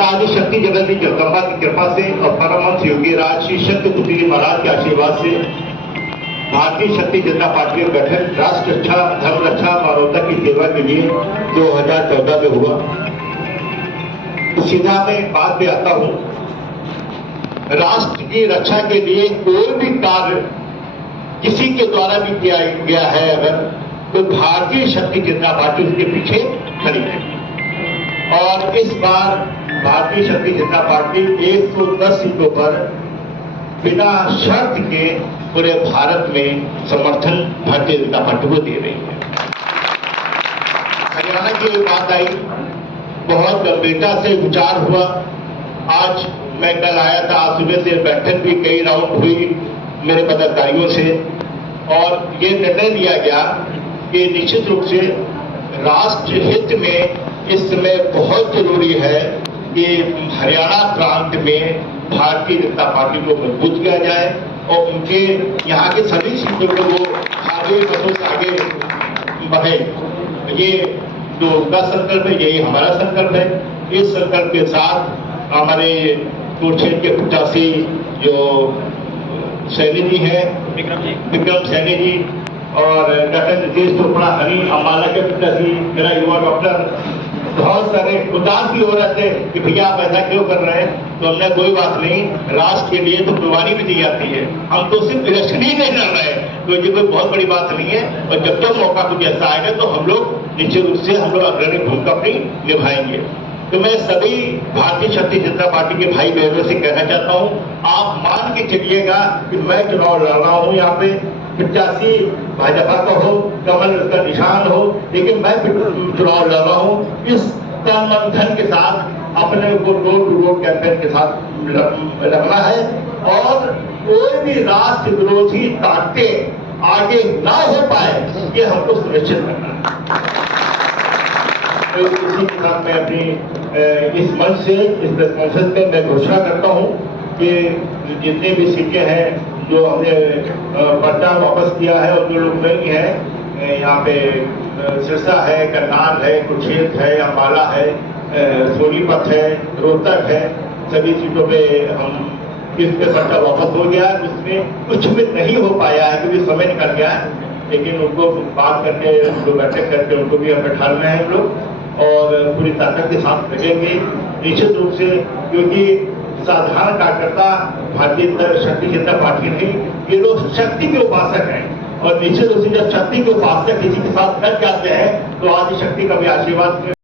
आदि शक्ति जगत जगदम्बा की कृपा से और परमहंस योगी राज श्री शक्ति कुटीरी महाराज के आशीर्वाद से भारतीय शक्ति जनता पार्टी का गठन राष्ट्र रक्षा, धर्म रक्षा, मानवता की सेवा के लिए 2014 में हुआ। तो सीधा मैं बात पे आता हूँ। राष्ट्र की रक्षा के लिए कोई भी कार्य किसी के द्वारा भी किया गया है अगर, तो भारतीय शक्ति जनता पार्टी उसके पीछे खड़ी है। और इस बार भारतीय शक्ति जनता पार्टी 110 सीटों पर बिना शर्त के पूरे भारत में समर्थन भारतीय जनता पार्टी को दे रही है। हरियाणा की बात आई, बहुत गंभीरता से विचार हुआ। आज मैं कल आया था, आज सुबह से बैठक भी कई राउंड हुई मेरे पदाधिकारियों से, और ये निर्णय लिया गया कि निश्चित रूप से राष्ट्र हित में इस समय बहुत जरूरी है कि हरियाणा प्रांत में भारतीय जनता पार्टी को मजबूत किया जाए और उनके यहाँ के सभी सीटों को वो आगे मतों से आगे बढ़े। ये जो उनका संकल्प है, यही हमारा संकल्प है। इस संकल्प के साथ हमारे कुरुक्षेत्र के प्रत्याशी जो सैनी जी हैं, विक्रम सैनी जी, और डॉक्टर नीतीश चोपड़ा, हनी अम्बाला के प्रत्याशी, मेरा युवा डॉक्टर, बहुत सारे उदास भी हो रहे थे कि भैया आप ऐसा क्यों कर रहे हैं। तो हमने कोई बात नहीं, राष्ट्र के लिए तो कुर्बानी भी दी जाती है, हम तो सिर्फ इलेक्शन ही नहीं लड़ रहे हैं, तो ये कोई बहुत बड़ी बात नहीं है। और जब जब मौका कुछ ऐसा आएगा तो हम लोग निश्चित रूप से हम लोग अग्रणी भूमिका अपनी निभाएंगे। तो मैं सभी भारतीय शक्ति जनता पार्टी के भाई बहनों से कहना चाहता हूँ, आप मान के चलिएगा कि मैं चुनाव लड़ रहा हूँ, यहाँ पे प्रत्याशी भाजपा का हो, कमल उसका निशान हो, लेकिन मैं चुनाव लड़ रहा हूँ इस तन मन धन के साथ, अपने को डोर टू डोर कैंपेन के साथ लड़ना है। और कोई भी राष्ट्र विरोधी ताकतें आगे ना हो पाए, ये हमको सुनिश्चित करना है। तो इसी के साथ मैं अपनी इस मंच से, इस प्रेस में मैं घोषणा करता हूँ कि जितने भी सीटें हैं जो हमने पर्चा वापस किया है और जो लोग नहीं है, यहाँ पे सिरसा है, करनाल है, कुरुक्षेत्र है, अम्बाला है, सोनीपत है, रोहतक है, सभी सीटों पे हम इस पे पर्चा वापस हो गया। उसमें कुछ भी नहीं हो पाया है क्योंकि समय निकल गया है, लेकिन उनको बात करके, उनको बैठक करके उनको भी हम बैठाना है हम लोग, और पूरी ताकत के साथ लगेंगे निश्चित रूप से, क्योंकि साधारण कार्यकर्ता भारतीय शक्ति जनता पार्टी नहीं, ये लोग शक्ति के उपासक हैं। और निश्चित रूप से जब शक्ति के उपासक किसी के साथ लग जाते हैं तो आदि शक्ति का भी आशीर्वाद